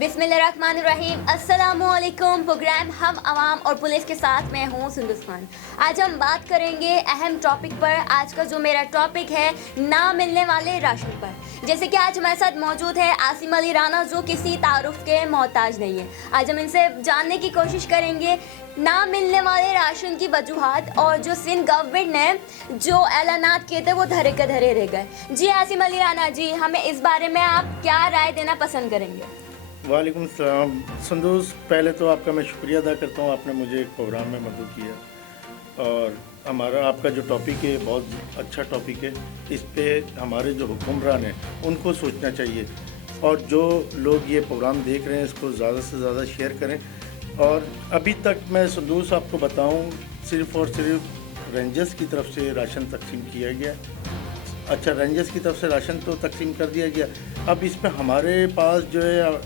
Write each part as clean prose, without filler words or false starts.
बिस्मिल्लाहिर्रहमानिर्रहीम। अस्सलामुअलैकुम। प्रोग्राम हम आवाम और पुलिस के साथ मैं हूँ सुंदस खान। आज हम बात करेंगे अहम टॉपिक पर। आज का जो मेरा टॉपिक है ना मिलने वाले राशन पर। जैसे कि आज हमारे साथ मौजूद है आसिम अली राना, जो किसी तारुफ के मोहताज नहीं है। आज हम इनसे जानने की कोशिश करेंगे ना मिलने वाले राशन की वजूहात, और जो सिंध गवर्नमेंट ने जो ऐलानात किए थे वो धरे के धरे रह गए। जी आसिम अली राना जी, हमें इस बारे में आप क्या राय देना पसंद करेंगे? वालेकुम सलाम संदूस, पहले तो आपका मैं शुक्रिया अदा करता हूँ, आपने मुझे एक प्रोग्राम में मदद किया। और हमारा आपका जो टॉपिक है बहुत अच्छा टॉपिक है। इस पे हमारे जो हुक्मरान हैं उनको सोचना चाहिए, और जो लोग ये प्रोग्राम देख रहे हैं इसको ज़्यादा से ज़्यादा शेयर करें। और अभी तक मैं संदूस आपको बताऊँ, सिर्फ़ और सिर्फ रेंजर्स की तरफ से राशन तकसीम किया गया। अच्छा, रेंजर्स की तरफ से राशन तो तकसीम कर दिया गया। अब इसमें हमारे पास जो है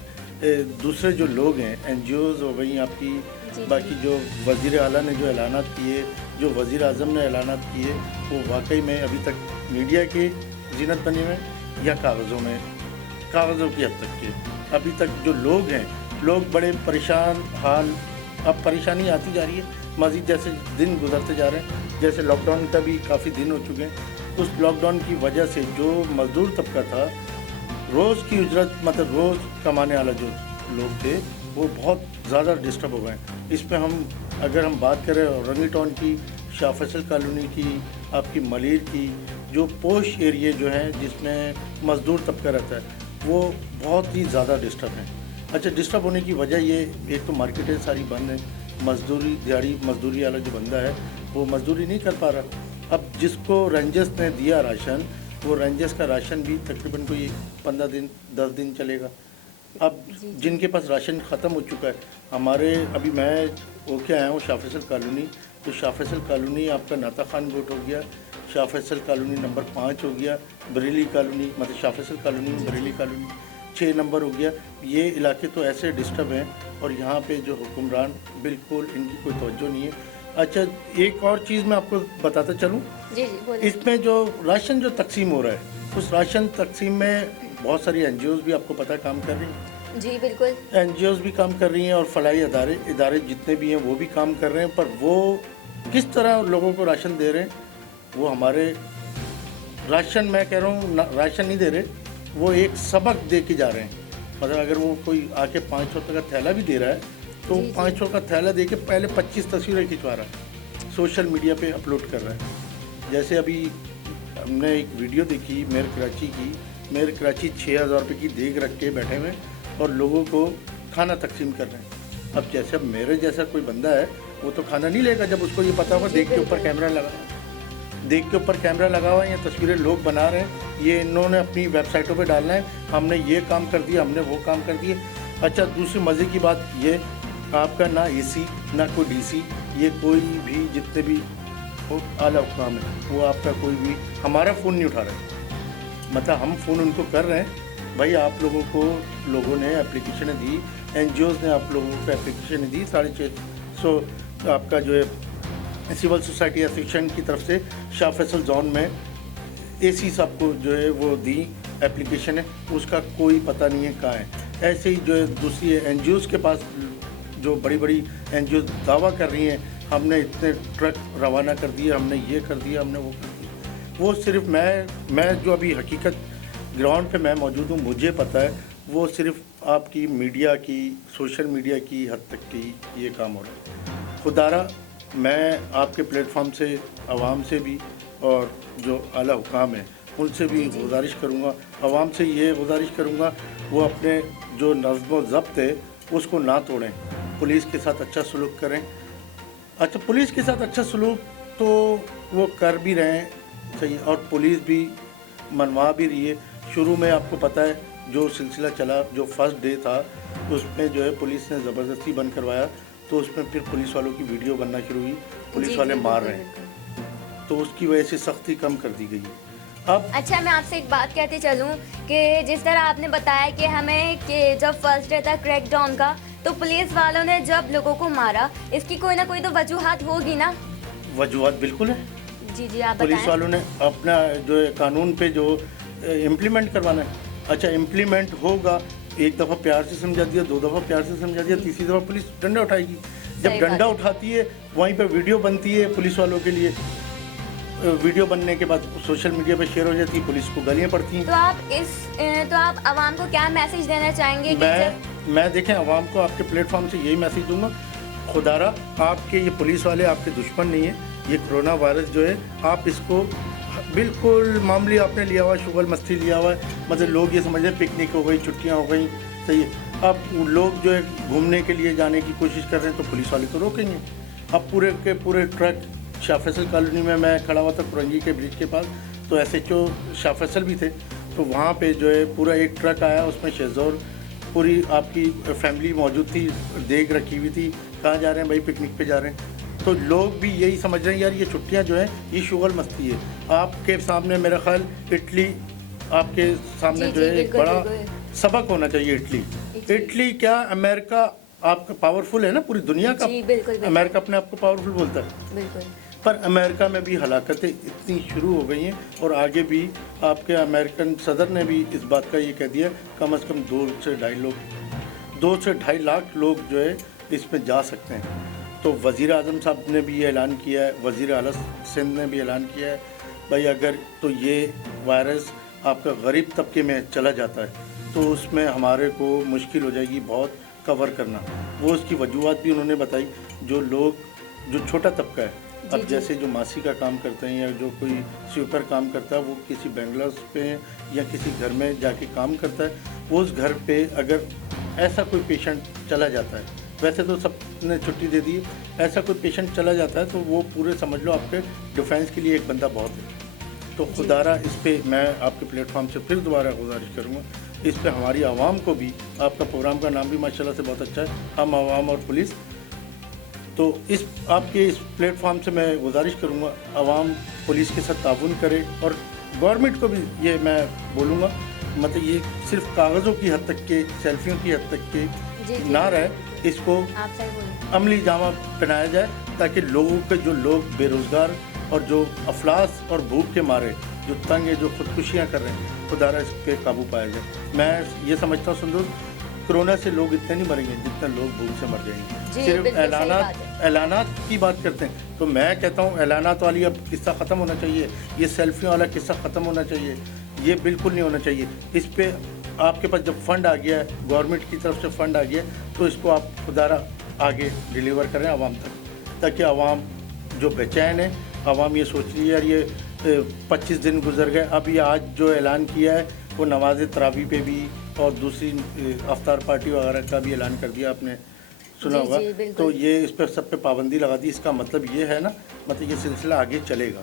दूसरे जो लोग हैं, NGOs और वहीं आपकी बाकी जो वज़ीर आला ने जो ऐलानात किए, जो वज़ीर आज़म ने ऐलानात किए, वो वाकई में अभी तक मीडिया की ज़ीनत बने हुए या कागज़ों की हद तक के। अभी तक जो लोग हैं, लोग बड़े परेशान हाल। अब परेशानी आती जा रही है मज़ीद, जैसे दिन गुजरते जा रहे हैं। जैसे लॉकडाउन का भी काफ़ी दिन हो चुके हैं। उस लॉकडाउन की वजह से जो मज़दूर तबका था, रोज़ की उजरत मतलब रोज़ कमाने वाला जो लोग थे, वो बहुत ज़्यादा डिस्टर्ब हो गए। इसमें अगर हम बात करें औरंगी टाउन की, शाह फैसल कॉलोनी की, आपकी मलिर की, जो पोश एरिए जो हैं जिसमें मज़दूर तबका रहता है, वो बहुत ही ज़्यादा डिस्टर्ब हैं। अच्छा, डिस्टर्ब होने की वजह ये, एक तो मार्केटें सारी बंद हैं, मजदूरी वाला जो बंदा है वो मजदूरी नहीं कर पा रहा। अब जिसको रेंजर्स ने दिया राशन, वो रेंजर्स का राशन भी तकरीबन कोई 15 दिन 10 दिन चलेगा। अब जिनके पास राशन ख़त्म हो चुका है, हमारे अभी मैं होके आया हूँ शाह फैसल कॉलोनी, तो शाह फैसल कॉलोनी आपका नाता खान गोट हो गया, शाह फैसल कॉलोनी नंबर 5 हो गया, बरेली कॉलोनी मतलब शाह फैसल कॉलोनी में बरेली कॉलोनी 6 नंबर हो गया। ये इलाके तो ऐसे डिस्टर्ब हैं, और यहाँ पे जो हुक्मरान बिल्कुल इनकी कोई तवज्जो नहीं है। अच्छा, एक और चीज़ मैं आपको बताता चलूँ, इसमें जो राशन जो तकसीम हो रहा है, उस राशन तकसीम में बहुत सारी NGOs भी आपको पता है काम कर रही हैं। जी बिल्कुल, NGOs भी काम कर रही हैं, और फलाही इदारे जितने भी हैं वो भी काम कर रहे हैं। पर वो किस तरह लोगों को राशन दे रहे हैं, वो हमारे राशन, मैं कह रहा हूँ राशन नहीं दे रहे, वो एक सबक दे के जा रहे हैं। मतलब अगर वो कोई आके 500 रुपये का थैला भी दे रहा है, तो 500 का थैला दे के पहले 25 तस्वीरें खिंचवा रहा है, सोशल मीडिया पे अपलोड कर रहा है। जैसे अभी हमने एक वीडियो देखी मेयर कराची 6,000 रुपये की देग रख के बैठे हुए और लोगों को खाना तकसीम कर रहे हैं। अब जैसे मेरे जैसा कोई बंदा है, वो तो खाना नहीं लेगा जब उसको ये पता होगा देग के ऊपर कैमरा लगा हुआ है, या तस्वीरें लोग बना रहे हैं, ये इन्होंने अपनी वेबसाइटों पे डालना है, हमने ये काम कर दिया, हमने वो काम कर दिए। अच्छा, दूसरी मज़े की बात ये, आपका ना AC ना कोई DC, ये कोई भी जितने भी आला हुक्काम है, वो आपका कोई भी हमारा फ़ोन नहीं उठा रहा है। मतलब हम फ़ोन उनको कर रहे हैं, भाई आप लोगों ने एप्लीकेशनें दी, NGOs ने आप लोगों को एप्लीकेशनें दी, 650 आपका जो है सिविल सोसाइटी एसोसिएशन की तरफ से शाह फैसल जोन में AC सबको जो है वो दी एप्लीकेशन है, उसका कोई पता नहीं है कहाँ है। ऐसे ही जो है दूसरी NGOs के पास, जो बड़ी NGOs दावा कर रही हैं, हमने इतने ट्रक रवाना कर दिए, हमने ये कर दिया, हमने वो कर दिया। वो सिर्फ मैं जो अभी हकीकत ग्राउंड पे मैं मौजूद हूँ, मुझे पता है, वो सिर्फ आपकी मीडिया की, सोशल मीडिया की हद तक की ये काम हो रहा है। खुदारा मैं आपके प्लेटफॉर्म से आवाम से भी और जो आला हुकाम है उनसे भी गुजारिश करूँगा, आवाम से ये गुजारिश करूँगा, वो अपने जो नज़्म व ज़ब्त है उसको ना तोड़ें, पुलिस के साथ अच्छा सलूक करें। अच्छा, पुलिस के साथ अच्छा सलूक तो वो कर भी रहे हैं, सही, और पुलिस भी मनवा भी रही है। शुरू में आपको पता है जो सिलसिला चला, जो फर्स्ट डे था, उसमें जो है पुलिस ने ज़बरदस्ती बंद करवाया, तो उसमें फिर पुलिस वालों की वीडियो बनना शुरू हुई, पुलिस वाले मार रहे हैं, तो उसकी वजह से सख्ती कम कर दी गई है। अब अच्छा, मैं आपसे एक बात कहते चलूँ कि जिस तरह आपने बताया कि हमें कि जब फर्स्ट डे था क्रैकडाउन का, तो पुलिस वालों ने जब लोगों को मारा, इसकी कोई ना कोई तो वजूहात होगी ना? वजूहात बिल्कुल है। जी आप पुलिस बताएं। वालों ने अपना जो है कानून पे जो इम्प्लीमेंट करवाना है। अच्छा, इम्प्लीमेंट होगा एक दफ़ा प्यार से समझा दिया, 2 दफ़ा प्यार से समझा दिया, तीसरी दफ़ा पुलिस डंडा उठाएगी। जब सही बात डंडा है। उठाती है वहीं पे वीडियो बनती है पुलिस वालों के लिए, वीडियो बनने के बाद सोशल मीडिया पे शेयर हो जाती है, पुलिस को गालियाँ पड़ती हैं। तो आप आवाम को क्या मैसेज देना चाहेंगे कि मैं देखें आवाम को आपके प्लेटफॉर्म से यही मैसेज दूंगा, खुदारा आपके ये पुलिस वाले आपके दुश्मन नहीं है। ये कोरोना वायरस जो है आप इसको बिल्कुल मामूली आपने लिया हुआ है, शुगल मस्ती लिया हुआ है, मतलब लोग ये समझ रहे हैं पिकनिक हो गई, छुट्टियां हो गई, सही है। अब लोग जो है घूमने के लिए जाने की कोशिश कर रहे हैं तो पुलिस वाले तो रोकेंगे। अब पूरे के पूरे ट्रक शाह फैसल कॉलोनी में मैं खड़ा हुआ था कुरंगी के ब्रिज के पास, तो SHO शाह फैसल भी थे, तो वहाँ पे जो है पूरा एक ट्रक आया, उसमें शेज़ोर पूरी आपकी फैमिली मौजूद थी, देख रखी हुई थी, कहाँ जा रहे हैं भाई, पिकनिक पे जा रहे हैं। तो लोग भी यही समझ रहे हैं यार ये छुट्टियां जो हैं ये शुगल मस्ती है। आपके सामने मेरा ख्याल इटली आपके सामने जो है एक बिल्कुल, बड़ा बिल्कुल। सबक होना चाहिए। इटली क्या अमेरिका आपका पावरफुल है ना, पूरी दुनिया का जी, बिल्कुल, बिल्कुल। अमेरिका अपने आप को पावरफुल बोलता है, बिल्कुल पर अमेरिका में भी हलाकतें इतनी शुरू हो गई हैं और आगे भी आपके अमेरिकन सदर ने भी इस बात का ये कह दिया कम से कम 2 से 2.5 लाख लोग जो है इसमें जा सकते हैं। तो वज़ीर आज़म साहब ने भी ये ऐलान किया है, वज़ीर आला सिंध ने भी ऐलान किया है भाई अगर तो ये वायरस आपका गरीब तबके में चला जाता है तो उसमें हमारे को मुश्किल हो जाएगी बहुत कवर करना। वो उसकी वजूहत भी उन्होंने बताई, जो छोटा तबका है, अब जी। जैसे जो मासी का काम करते हैं या जो कोई स्वीपर काम करता है, वो किसी बंगलास पे या किसी घर में जाके काम करता है, वो उस घर पे अगर ऐसा कोई पेशेंट चला जाता है, वैसे तो सब ने छुट्टी दे दी है, ऐसा कोई पेशेंट चला जाता है तो वो पूरे समझ लो आपके डिफेंस के लिए एक बंदा बहुत है। तो खुदारा इस पे मैं आपके प्लेटफॉर्म से फिर दोबारा गुजारिश करूँगा, इस पे हमारी आवाम को भी, आपका प्रोग्राम का नाम भी माशाल्लाह से बहुत अच्छा है, हम आवाम और पुलिस, तो इस आपके इस प्लेटफॉर्म से मैं गुजारिश करूँगा आवाम पुलिस के साथ ताउन करे और गवर्नमेंट को भी ये मैं बोलूँगा, मतलब ये सिर्फ कागज़ों की हद तक के, सेल्फियों की हद तक के जी, ना रहे, इसको आप सही बोल अमली जामा पहनाया जाए ताकि लोगों के जो लोग बेरोज़गार और जो अफलास और भूख के मारे जो तंग है, जो खुदकुशियाँ कर रहे हैं, खुदारा इस पे काबू पाया जाए। मैं ये समझता हूँ संदूर, कोरोना से लोग इतने नहीं मरेंगे जितना लोग भूख से मर जाएंगे। जी, सिर्फ बिल्कुल सही बात है। ऐलानात की बात करते हैं, तो मैं कहता हूँ ऐलानात वाली अब किस्सा ख़त्म होना चाहिए, ये सेल्फियों वाला किस्सा ख़त्म होना चाहिए, ये बिल्कुल नहीं होना चाहिए। इस पे आपके पास जब फंड आ गया है, गवर्नमेंट की तरफ से फंड आ गया है, तो इसको आप खुदारा आगे डिलीवर करें आवाम तक, ताकि आवाम जो बेचैन है, आवाम ये सोच रही है यार ये 25 दिन गुजर गए, अब ये आज जो ऐलान किया है वो नमाज तरावी पे भी और दूसरी अफ्तार पार्टी वगैरह का भी ऐलान कर दिया, आपने सुना जी, होगा। जी, बिल्कुल। तो ये इस पर सब पे पाबंदी लगा दी, इसका मतलब ये है ना, मतलब ये सिलसिला आगे चलेगा।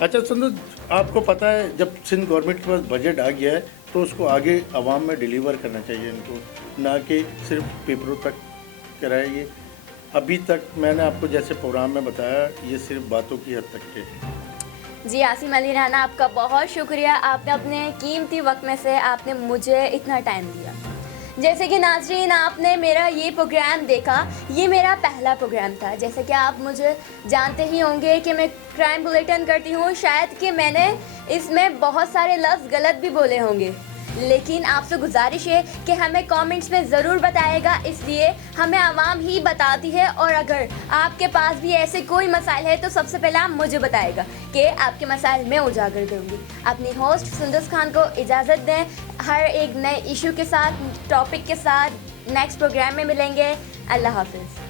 अच्छा संदू, आपको पता है जब सिंध गवर्नमेंट के पास बजट आ गया है तो उसको आगे आवाम में डिलीवर करना चाहिए इनको, ना कि सिर्फ पेपरों तक कराए। ये अभी तक मैंने आपको जैसे प्रोग्राम में बताया, ये सिर्फ बातों की हद तक के। जी आसिम अली राना, आपका बहुत शुक्रिया, आपने अपने कीमती वक्त में से आपने मुझे इतना टाइम दिया। जैसे कि नाज़रीन, आपने मेरा ये प्रोग्राम देखा, ये मेरा पहला प्रोग्राम था। जैसे कि आप मुझे जानते ही होंगे कि मैं क्राइम बुलेटिन करती हूँ, शायद कि मैंने इसमें बहुत सारे लफ्ज़ गलत भी बोले होंगे, लेकिन आपसे गुजारिश है कि हमें कमेंट्स में ज़रूर बताएगा, इसलिए हमें आवाम ही बताती है। और अगर आपके पास भी ऐसे कोई मसाइल है तो सबसे पहले आप मुझे बताएगा कि आपके मसाइल मैं उजागर करूँगी। अपनी होस्ट सुंदस खान को इजाज़त दें, हर एक नए इशू के साथ, टॉपिक के साथ नेक्स्ट प्रोग्राम में मिलेंगे। अल्लाह हाफिज़।